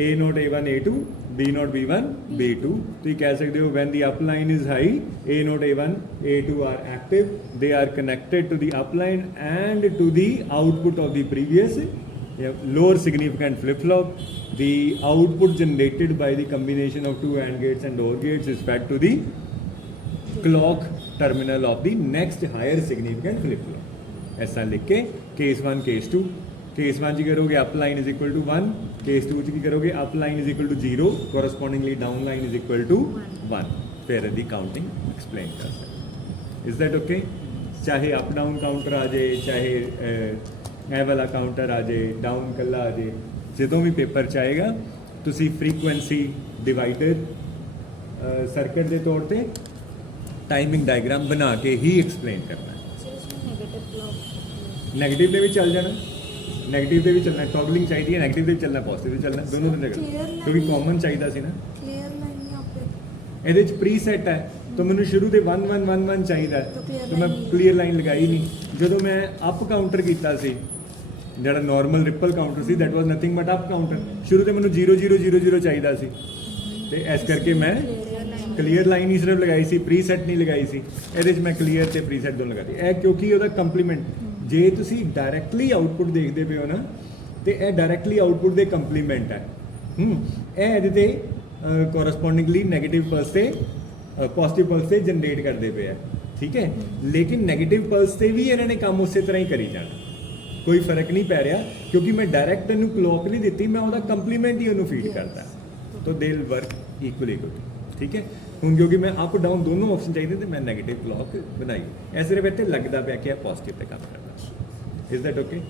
A0 A1 A2 B0 B1 B2। ਤੁਸੀਂ ਕਹਿ ਸਕਦੇ ਹੋ when the upline is high A0 A1 A2 are active, they are connected to the upline and to the output of the previous lower significant flip flop. The output generated by the combination of two AND gates and OR gates is fed to the clock terminal of the next higher significant flip flop। ऐसा लिख के case 1 case 2, case 1 जी करोगे up line is equal to 1, case 2 की करोगे up line is equal to 0, correspondingly down line is equal to 1। फिर यदि counting explain कर सकते। Is that okay? चाहे अप डाउन काउंटर आ जाए, चाहे ए वाला काउंटर आ जाए, डाउन कला आ जाए, ਜਦੋਂ ਵੀ ਪੇਪਰ ਚ ਆਏਗਾ ਤੁਸੀਂ ਫ੍ਰੀਕੁਐਂਸੀ ਡਿਵਾਈਡਰ ਸਰਕਟ ਦੇ ਤੌਰ ਤੇ ਟਾਈਮਿੰਗ ਡਾਇਗਰਾਮ ਬਣਾ ਕੇ ਹੀ ਐਕਸਪਲੇਨ ਕਰਨਾ ਹੈ। ਨੈਗੇਟਿਵ ਦੇ ਵੀ ਚੱਲ ਜਾਣਾ, ਨੈਗੇਟਿਵ ਦੇ ਵੀ ਚੱਲਣਾ, ਟੌਗਲਿੰਗ ਚਾਹੀਦੀ ਹੈ, ਨੈਗੇਟਿਵ ਦੇ ਵੀ ਚੱਲਣਾ, ਪੋਜ਼ਿਟਿਵ ਦੇ ਚੱਲਣਾ, ਦੋਨੋਂ ਦੇ ਚੱਲਣਾ, ਕਿਉਂਕਿ ਕਾਮਨ ਚਾਹੀਦਾ ਸੀ ਨਾ। ਇਹਦੇ ਚ ਪ੍ਰੀ ਸੈਟ ਹੈ ਤਾਂ ਮੈਨੂੰ ਸ਼ੁਰੂ ਦੇ 1 1 1 1 ਚਾਹੀਦਾ ਹੈ, ਤਾਂ ਮੈਂ ਕਲੀਅਰ ਲਾਈਨ ਲਗਾਈ ਨਹੀਂ। ਜਦੋਂ ਮੈਂ ਅਪ ਕਾਊਂਟਰ ਕੀਤਾ ਸੀ, ਜਿਹੜਾ ਨਾਰਮਲ ਰਿਪਲ ਕਾਊਂਟਰ ਸੀ, that was nothing but up counter, ਸ਼ੁਰੂ ਤੇ ਮੈਨੂੰ 0 0 0 0 ਚਾਹੀਦਾ ਸੀ, ਤੇ ਇਸ ਕਰਕੇ ਮੈਂ ਕਲੀਅਰ ਲਾਈਨ ਹੀ ਸਿਰਫ ਲਗਾਈ ਸੀ, ਪ੍ਰੀ ਸੈਟ ਨਹੀਂ ਲਗਾਈ ਸੀ। ਇਹਦੇ 'ਚ ਮੈਂ ਕਲੀਅਰ ਤੇ ਪ੍ਰੀ ਸੈਟ ਦੋਨੋਂ ਲਗਾਤੀ। ਇਹ ਕਿਉਂਕਿ ਉਹਦਾ ਕੰਪਲੀਮੈਂਟ, ਜੇ ਤੁਸੀਂ ਡਾਇਰੈਕਟਲੀ ਆਊਟਪੁੱਟ ਦੇਖਦੇ ਪਏ ਹੋ ਨਾ, ਤੇ ਇਹ ਡਾਇਰੈਕਟਲੀ ਆਊਟਪੁੱਟ ਦੇ ਕੰਪਲੀਮੈਂਟ ਹੈ। ਇਹ ਇਹਦੇ ਤੇ ਕੋਰਸਪੋਂਡਿੰਗਲੀ ਨੈਗੇਟਿਵ ਪਲਸ ਤੇ ਪੋਜ਼ਿਟਿਵ ਪਲਸ ਤੇ ਜਨਰੇਟ ਕਰਦੇ ਪਏ ਆ, ਠੀਕ ਹੈ। ਲੇਕਿਨ ਨੈਗੇਟਿਵ ਪਲਸ ਤੇ ਵੀ ਇਹਨਾਂ ਨੇ ਕੰਮ ਉਸੇ ਤਰ੍ਹਾਂ ਹੀ ਕਰੀ ਜਾਣਾ, ਕੋਈ ਫਰਕ ਨਹੀਂ ਪੈ ਰਿਹਾ, ਕਿਉਂਕਿ ਮੈਂ ਡਾਇਰੈਕਟ ਇਹਨੂੰ ਕਲੌਕ ਨਹੀਂ ਦਿੱਤੀ, ਮੈਂ ਉਹਦਾ ਕੰਪਲੀਮੈਂਟ ਹੀ ਉਹਨੂੰ ਫੀਡ ਕਰਦਾ, ਤਾਂ they will work equally good. ਠੀਕ ਹੈ, ਹੁਣ ਕਿਉਂਕਿ ਮੈਂ ਅਪ ਡਾਊਨ ਦੋਨੋਂ ਆਪਸ਼ਨ ਚਾਹੀਦੇ ਤੇ ਮੈਂ ਨੈਗੇਟਿਵ ਕਲੌਕ ਬਣਾਈ। ਇਹ ਸਿਰਫ ਇੱਥੇ ਲੱਗਦਾ ਪਿਆ ਕਿ ਇਹ ਪੋਜ਼ਿਟਿਵ ਤੇ ਕੰਮ ਕਰਦਾ। Is that okay?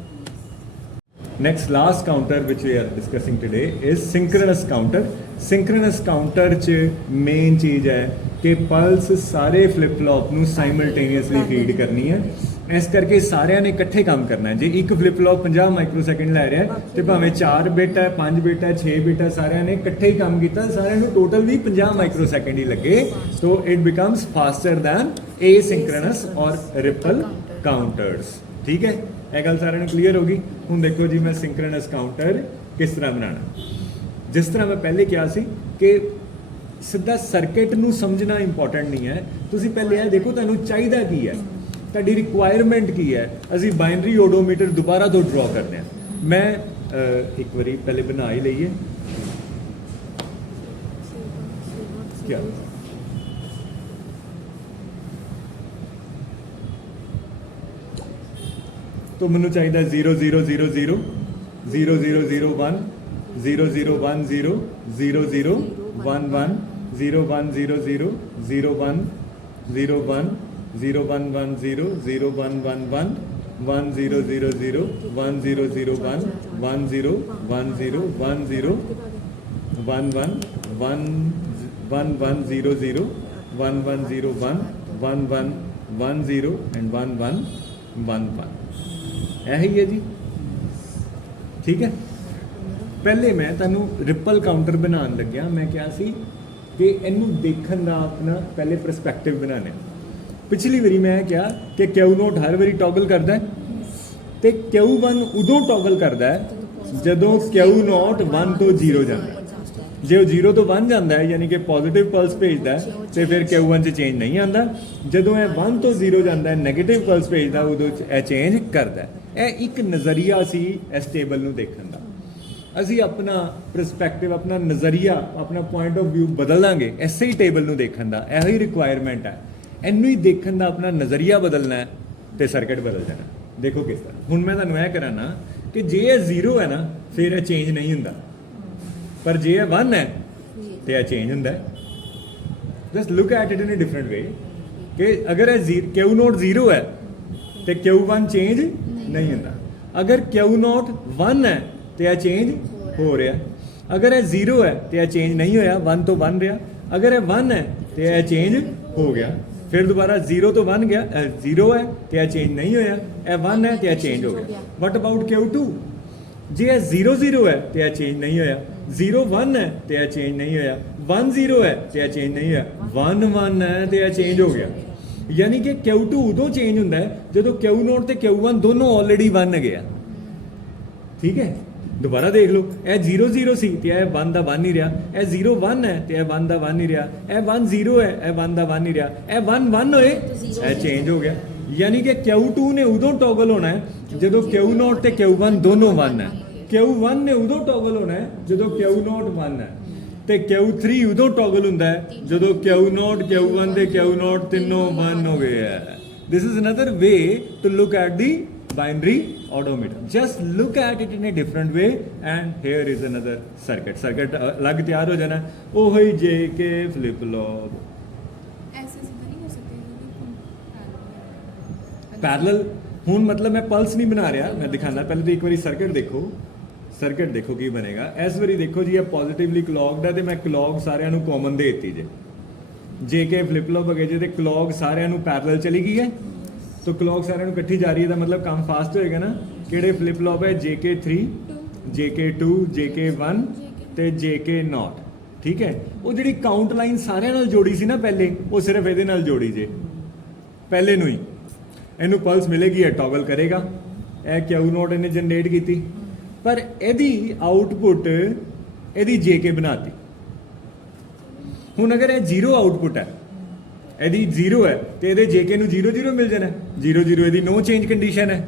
Next last counter which we are discussing today is synchronous counter। synchronous counter ਚ ਮੇਨ ਚੀਜ਼ ਹੈ ਕਿ ਪਲਸ ਸਾਰੇ ਫਲਿਪ ਫਲॉप ਨੂੰ ਸਾਈਮਲਟੇਨੀਅਸਲੀ ਫੀਡ ਕਰਨੀ ਹੈ। ਇਸ ਕਰਕੇ ਸਾਰਿਆਂ ਨੇ ਇਕੱਠੇ ਕੰਮ ਕਰਨਾ ਹੈ। ਜੇ ਇੱਕ ਫਲਿਪ ਫਲॉप 50 ਮਾਈਕਰੋਸੈਕਿੰਡ ਲੈ ਰਿਹਾ ਤੇ ਭਾਵੇਂ 4 ਬਿਟ ਹੈ, 5 ਬਿਟ ਹੈ, 6 ਬਿਟ ਹੈ, ਸਾਰਿਆਂ ਨੇ ਇਕੱਠੇ ਹੀ ਕੰਮ ਕੀਤਾ, ਸਾਰਿਆਂ ਨੂੰ ਟੋਟਲ ਵੀ 50 ਮਾਈਕਰੋਸੈਕਿੰਡ ਹੀ ਲੱਗੇ, so it becomes faster than asynchronous ਔਰ ਰਿਪਲ ਕਾਊਂਟਰਸ। ਠੀਕ ਹੈ, ਇਹ ਗੱਲ ਸਾਰਿਆਂ ਨੂੰ ਕਲੀਅਰ ਹੋ ਗਈ। ਹੁਣ ਦੇਖੋ ਜੀ, ਮੈਂ ਸਿੰਕਰਨਸ ਕਾਊਂਟਰ ਕਿਸ ਤਰ੍ਹਾਂ ਬਣਾਉਣਾ। ਜਿਸ ਤਰ੍ਹਾਂ ਮੈਂ ਪਹਿਲੇ ਕਿਹਾ ਸੀ ਕਿ ਸਿੱਧਾ ਸਰਕਟ ਨੂੰ ਸਮਝਣਾ ਇੰਪੋਰਟੈਂਟ ਨਹੀਂ ਹੈ, ਤੁਸੀਂ ਪਹਿਲੇ ਇਹ ਦੇਖੋ ਤੁਹਾਨੂੰ ਚਾਹੀਦਾ ਕੀ ਹੈ, ਤੁਹਾਡੀ ਰਿਕੁਆਇਰਮੈਂਟ ਕੀ ਹੈ। ਅਸੀਂ ਬਾਈਨਰੀ ਓਡੋਮੀਟਰ ਦੁਬਾਰਾ ਤੋਂ ਡਰਾ ਕਰਦੇ ਹਾਂ। ਮੈਂ ਇੱਕ ਵਾਰੀ ਪਹਿਲੇ ਬਣਾ ਹੀ ਲਈਏ ਕਿਆ तो मैनू चाहिए 0 0 0 0 0 0 0 1 0 0 1 0 0 0 1 1 0 1 0 0 0 1 0 1 0 1 1 0 0 1 1 1 1 0 0 0 1 0 0 1 1 0 1 0 1 0 1 1 1 1 1 0 0 1 1 0 1 1 1 1 0 and 1 1 1 1 ਇਹੀ ਹੈ ਜੀ। ਠੀਕ ਹੈ, ਪਹਿਲੇ ਮੈਂ ਤੁਹਾਨੂੰ ਰਿਪਲ ਕਾਊਂਟਰ ਬਣਾਉਣ ਲੱਗਿਆ, ਮੈਂ ਕਿਹਾ ਸੀ ਕਿ ਇਹਨੂੰ ਦੇਖਣ ਦਾ ਆਪਣਾ ਪਹਿਲੇ ਪਰਸਪੈਕਟਿਵ ਬਣਾਉਣਾ। ਪਿਛਲੀ ਵਾਰੀ ਮੈਂ ਕਿਹਾ ਕਿ Q0 ਹਰ ਵਾਰੀ ਟੌਗਲ ਕਰਦਾ ਹੈ ਤੇ Q1 ਉਦੋਂ ਟੌਗਲ ਕਰਦਾ ਹੈ ਜਦੋਂ Q0 1 ਤੋਂ 0 ਜਾਂਦਾ ਹੈ। ਜੇ ਉਹ 0 ਤੋਂ 1 ਜਾਂਦਾ ਹੈ ਯਾਨੀ ਕਿ ਪੋਜ਼ਿਟਿਵ ਪਲਸ ਭੇਜਦਾ ਹੈ ਤੇ ਫਿਰ Q1 'ਚ ਚੇਂਜ ਨਹੀਂ ਆਉਂਦਾ। ਜਦੋਂ ਇਹ 1 ਤੋਂ 0 ਜਾਂਦਾ ਹੈ ਨੈਗੇਟਿਵ ਪਲਸ ਭੇਜਦਾ, ਉਦੋਂ ਇਹ ਚੇਂਜ ਕਰਦਾ ਹੈ। ਇਹ ਇੱਕ ਨਜ਼ਰੀਆ ਸੀ ਇਸ ਟੇਬਲ ਨੂੰ ਦੇਖਣ ਦਾ। ਅਸੀਂ ਆਪਣਾ ਪਰਸਪੈਕਟਿਵ, ਆਪਣਾ ਨਜ਼ਰੀਆ, ਆਪਣਾ ਪੁਆਇੰਟ ਆਫ ਵਿਊ ਬਦਲਾਂਗੇ ਐਸੇ ਹੀ ਟੇਬਲ ਨੂੰ ਦੇਖਣ ਦਾ। ਇਹੋ ਹੀ ਰਿਕੁਆਇਰਮੈਂਟ ਹੈ, ਇਹਨੂੰ ਹੀ ਦੇਖਣ ਦਾ ਆਪਣਾ ਨਜ਼ਰੀਆ ਬਦਲਣਾ ਹੈ ਤੇ ਸਰਕਟ ਬਦਲ ਜਾਣਾ। ਦੇਖੋ ਕਿਸ ਤਰ੍ਹਾਂ। ਹੁਣ ਮੈਂ ਤੁਹਾਨੂੰ ਇਹ ਕਰਾਂਨਾ ਕਿ ਜੇ ਇਹ 0 ਹੈ ਨਾ ਫਿਰ ਇਹ ਚੇਂਜ ਨਹੀਂ ਹੁੰਦਾ, ਪਰ ਜੇ ਇਹ 1 ਹੈ ਤੇ ਇਹ ਚੇਂਜ ਹੁੰਦਾ ਹੈ। Just look at it in a different way ਕਿ ਅਗਰ ਇਹ Q0 0 ਹੈ ਤੇ Q1 ਚੇਂਜ ਨਹੀਂ ਹੁੰਦਾ। ਅਗਰ Q0 1 ਹੈ ਤੇ ਇਹ ਚੇਂਜ ਹੋ ਰਿਹਾ, ਅਗਰ ਇਹ 0 ਹੈ ਤੇ ਇਹ ਚੇਂਜ ਨਹੀਂ ਹੋਇਆ, 1 ਤੋਂ 1 ਰਿਹਾ। ਅਗਰ ਇਹ 1 ਹੈ ਤੇ ਇਹ ਚੇਂਜ ਹੋ ਗਿਆ, ਫਿਰ ਦੁਬਾਰਾ 0 ਤੋਂ 1 ਗਿਆ, 0 ਹੈ ਤੇ ਇਹ ਚੇਂਜ ਨਹੀਂ ਹੋਇਆ, ਇਹ 1 ਹੈ ਤੇ ਇਹ ਚੇਂਜ ਹੋ ਗਿਆ। ਵਟ ਅਬਾਊਟ Q2? ਜੇ ਇਹ 0 0 ਹੈ ਤੇ ਇਹ ਚੇਂਜ ਨਹੀਂ ਹੋਇਆ, 0 1 ਹੈ ਤੇ ਇਹ ਚੇਂਜ ਨਹੀਂ ਹੋਇਆ, 1 0 ਹੈ ਤੇ ਇਹ ਚੇਂਜ ਨਹੀਂ ਹੋਇਆ, 1 1 ਹੈ ਤੇ ਇਹ ਚੇਂਜ ਹੋ ਗਿਆ। ਯਾਨੀ ਕਿ Q2 ਉਦੋਂ ਚੇਂਜ ਹੁੰਦਾ ਹੈ ਜਦੋਂ Q0 ਤੇ Q1 ਦੋਨੋਂ ਆਲਰੇਡੀ 1 ਹੈਗੇ ਆ। ਠੀਕ ਹੈ, ਦੁਬਾਰਾ ਦੇਖ ਲਓ, ਇਹ 0 0 ਸੀ ਤੇ ਇਹ 1 ਦਾ 1 ਨਹੀਂ ਰਿਹਾ, ਇਹ 0 1 ਹੈ ਤੇ ਇਹ 1 ਦਾ 1 ਨਹੀਂ ਰਿਹਾ, ਇਹ 1 0 ਹੈ, ਇਹ 1 ਦਾ 1 ਨਹੀਂ ਰਿਹਾ, ਇਹ 1 1 ਹੋਏ ਇਹ ਚੇਂਜ ਹੋ ਗਿਆ। ਯਾਨੀ ਕਿ Q2 ਨੇ ਉਦੋਂ ਟੌਗਲ ਹੋਣਾ ਹੈ ਜਦੋਂ Q0 ਤੇ Q1 ਦੋਨੋਂ 1 ਹੈ, Q1 ਨੇ ਉਦੋਂ ਟੌਗਲ ਹੋਣਾ ਹੈ ਜਦੋਂ Q0 1 ਹੈ, ਤੇ Q3 ਉਦੋਂ ਟੌਗਲ ਹੁੰਦਾ ਹੈ ਜਦੋਂ Q0 Q1 ਤੇ Q0 ਤਿੰਨੋਂ 1 ਹੋ ਗਏ ਹੈ। This is another way to look at the binary odometer. Just look at it in a different way and here is another circuit. Circuit ਅਲੱਗ ਤਿਆਰ ਹੋ ਜਾਣਾ, ਉਹੀ JK flip flop। ऐसे सीधा नहीं कर सकते ਪੈਰਲਲ ਹੁਣ ਮਤਲਬ ਮੈਂ ਪਲਸ ਨਹੀਂ ਬਣਾ ਰਿਹਾ, ਮੈਂ ਦਿਖਾਉਂਦਾ। ਪਹਿਲੇ ਤਾਂ ਇੱਕ ਵਾਰੀ ਸਰਕਟ ਦੇਖੋ, ਸਰਕਟ ਦੇਖੋ ਕੀ ਬਣੇਗਾ। ਇਸ ਵਾਰੀ ਦੇਖੋ ਜੀ ਇਹ ਪੋਜ਼ਿਟਿਵਲੀ ਕਲੌਕਡ ਹੈ ਤੇ ਮੈਂ ਕਲੌਕ ਸਾਰਿਆਂ ਨੂੰ ਕਾਮਨ ਦੇ ਦਿੱਤੀ ਜੇ, JK ਫਲਿਪ ਫਲੌਪ ਹੋ ਗਏ ਜੇ ਤੇ ਕਲੌਕ ਸਾਰਿਆਂ ਨੂੰ ਪੈਰਲਲ ਚਲੀ ਗਈ ਹੈ। तो क्लॉक सारे इकट्ठी जा रही है, मतलब काम फास्ट होएगा ना। किहड़े फ्लिप फ्लॉप है? JK3 JK2 JK1 ਤੇ JK0। ठीक है, वो ਜਿਹੜੀ ਕਾਊਂਟ ਲਾਈਨ ਸਾਰਿਆਂ ਨਾਲ ਜੋੜੀ ਸੀ ਨਾ ਪਹਿਲੇ, ਉਹ ਸਿਰਫ ਇਹਦੇ ਨਾਲ ਜੋੜੀ ਜੇ ਪਹਿਲੇ ਨੂੰ ਹੀ। ਇਹਨੂੰ ਪਲਸ ਮਿਲੇਗੀ, ਇਹ ਟੌਗਲ ਕਰੇਗਾ, ਇਹ Q0 ਇਹਨੇ ਜਨਰੇਟ ਕੀਤੀ, ਪਰ ਇਹਦੀ ਆਊਟਪੁੱਟ ਇਹਦੀ JK ਬਣਾਤੀ। ਹੁਣ ਅਗਰ ਇਹ 0 ਆਊਟਪੁੱਟ ਹੈ, ਇਹਦੀ 0 ਹੈ ਤੇ ਇਹਦੇ JK ਨੂੰ 0 0 ਮਿਲ ਜਾਣਾ, 0 0 ਇਹਦੀ ਨੋ ਚੇਂਜ ਕੰਡੀਸ਼ਨ ਹੈ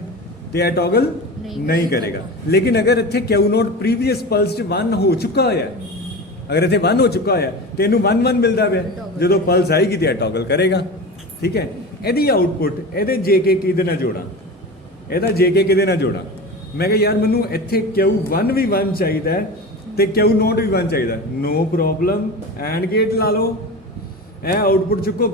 ਤੇ ਇਹ ਟੌਗਲ ਨਹੀਂ ਕਰੇਗਾ। ਲੇਕਿਨ ਅਗਰ ਇੱਥੇ Q0 ਪ੍ਰੀਵੀਅਸ ਪਲਸ 'ਚ 1 ਹੋ ਚੁੱਕਾ ਹੋਇਆ, ਅਗਰ ਇੱਥੇ 1 ਹੋ ਚੁੱਕਾ ਹੋਇਆ ਤੇ ਇਹਨੂੰ 1 1 ਮਿਲਦਾ ਪਿਆ, ਜਦੋਂ ਪਲਸ ਆਏਗੀ ਤੇ ਇਹ ਟੌਗਲ ਕਰੇਗਾ। ਠੀਕ ਹੈ, ਇਹਦੀ ਆਊਟਪੁੱਟ ਇਹਦੇ JK ਕਿਹਦੇ ਨਾਲ ਜੋੜਾਂ, ਇਹਦਾ JK ਕਿਹਦੇ ਨਾਲ ਜੋੜਾਂ? ਮੈਂ ਕਿਹਾ ਯਾਰ ਮੈਨੂੰ ਇੱਥੇ Q1 ਵੀ 1 ਚਾਹੀਦਾ ਹੈ ਤੇ Q0 ਵੀ 1 ਚਾਹੀਦਾ। ਨੋ ਪ੍ਰੋਬਲਮ, ਐਂਡ ਗੇਟ ਲਾ ਲਓ। ਇਹ ਆਊਟਪੁੱਟ ਚੁੱਕੋ,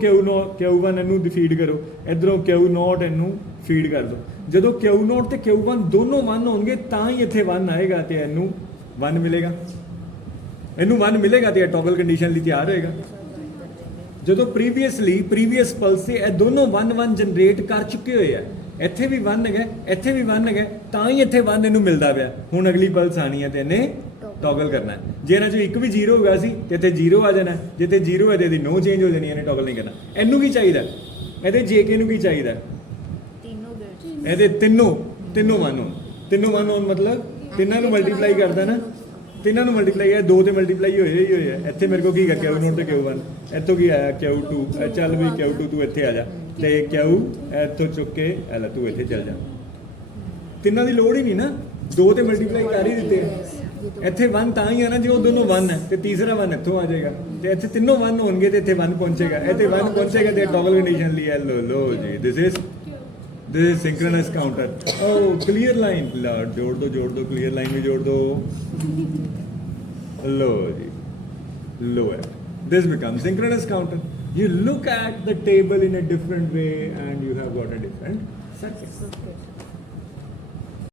Q1 ਇਹਨੂੰ ਫੀਡ ਕਰੋ, ਇਧਰੋਂ Q0 ਇਹਨੂੰ ਫੀਡ ਕਰ ਦਿਓ। ਜਦੋਂ Q0 ਤੇ Q1 ਦੋਨੋਂ 1 ਹੋਣਗੇ ਤਾਂ ਹੀ ਇੱਥੇ 1 ਆਏਗਾ ਤੇ ਇਹਨੂੰ 1 ਮਿਲੇਗਾ, ਇਹਨੂੰ 1 ਮਿਲੇਗਾ ਤੇ ਇਹ ਟੌਗਲ ਕੰਡੀਸ਼ਨ ਲਈ ਤਿਆਰ ਹੋਏਗਾ। ਜਦੋਂ ਪ੍ਰੀਵੀਅਸ ਪਲਸ ਤੇ ਇਹ ਦੋਨੋਂ 1 1 ਜਨਰੇਟ ਕਰ ਚੁੱਕੇ ਹੋਏ ਆ, ਇੱਥੇ ਵੀ 1 ਹੈਗਾ, ਇੱਥੇ ਵੀ 1 ਹੈਗਾ, ਤਾਂ ਹੀ ਇੱਥੇ 1 ਇਹਨੂੰ ਮਿਲਦਾ ਪਿਆ। ਹੁਣ ਅਗਲੀ ਪਲਸ ਆਣੀ ਹੈ ਤੇ ਇਹਨੇ ਟੌਗਲ ਕਰਨਾ ਹੈ। ਜੇ ਇਹਨਾਂ 'ਚੋਂ ਇੱਕ ਵੀ 0 ਹੋ ਗਿਆ ਸੀ ਤੇ ਇੱਥੇ 0 ਆ ਜਾਣਾ, ਜੇ ਤੇ 0 ਹੈ ਤੇ ਇਹਦੀ ਨੋ ਚੇਂਜ ਹੋ ਜਾਣੀ, ਇਹਨੇ ਟੌਗਲ ਨਹੀਂ ਕਰਨਾ। ਇਹਨੂੰ ਕੀ ਚਾਹੀਦਾ? ਇਹਦੇ JK ਨੂੰ ਕੀ ਚਾਹੀਦਾ? ਇਹਦੇ ਤਿੰਨੋਂ 1 ਹੋਣ, ਤਿੰਨੋਂ 1 ਹੋਣ ਮਤਲਬ ਤਿੰਨਾਂ ਨੂੰ ਮਲਟੀਪਲਾਈ ਕਰਦਾ ਨਾ, ਤਿੰਨਾਂ ਨੂੰ ਮਲਟੀਪਲਾਈ ਹੈ, 2 ਤੇ ਮਲਟੀਪਲਾਈ ਹੋਏ ਹੀ ਹੋਏ ਆ। ਇੱਥੇ ਮੇਰੇ ਕੋਲ ਕੀ ਕਰ Q0 ਤੇ Q1, ਇੱਥੋਂ ਕੀ ਆਇਆ Q2, ਚੱਲ ਵੀ Q2 ਤੂੰ ਇੱਥੇ ਆ ਜਾ ਤੇ Q ਇੱਥੋਂ ਚੁੱਕ ਕੇ ਲੈ ਤੂੰ ਇੱਥੇ ਚੱਲ ਜਾ। ਤਿੰਨਾਂ ਦੀ ਲੋੜ ਹੀ ਨਹੀਂ ਨਾ, 2 ਤੇ ਮਲਟੀਪਲਾਈ ਕਰ ਹੀ ਦਿੱਤੇ ਆ। ਇੱਥੇ 1 ਤਾਂ ਹੀ ਹੈ ਨਾ ਜੇ ਉਹ ਦੋਨੋਂ 1 ਹੈ ਤੇ ਤੀਸਰਾ 1 ਇੱਥੋਂ ਆ ਜਾਏਗਾ ਤੇ ਇੱਥੇ ਤਿੰਨੋਂ 1 ਹੋਣਗੇ ਤੇ ਇੱਥੇ 1 ਪਹੁੰਚੇਗਾ, ਇੱਥੇ 1 ਪਹੁੰਚੇਗਾ ਤੇ ਟੌਗਲ ਕੰਡੀਸ਼ਨ ਲਈ ਹੈ। ਲੋ ਜੀ, ਦਿਸ ਇਜ਼ ਸਿੰਕਰਨਸ ਕਾਊਂਟਰ। ਓ ਕਲੀਅਰ ਲਾਈਨ ਜੋੜ ਦੋ ਕਲੀਅਰ ਲਾਈਨ ਵੀ ਜੋੜ ਦੋ। ਲੋ ਜੀ, ਲੋ ਹੈ, this becomes synchronous counter. You look at the table in a different way and you have got a different circuit.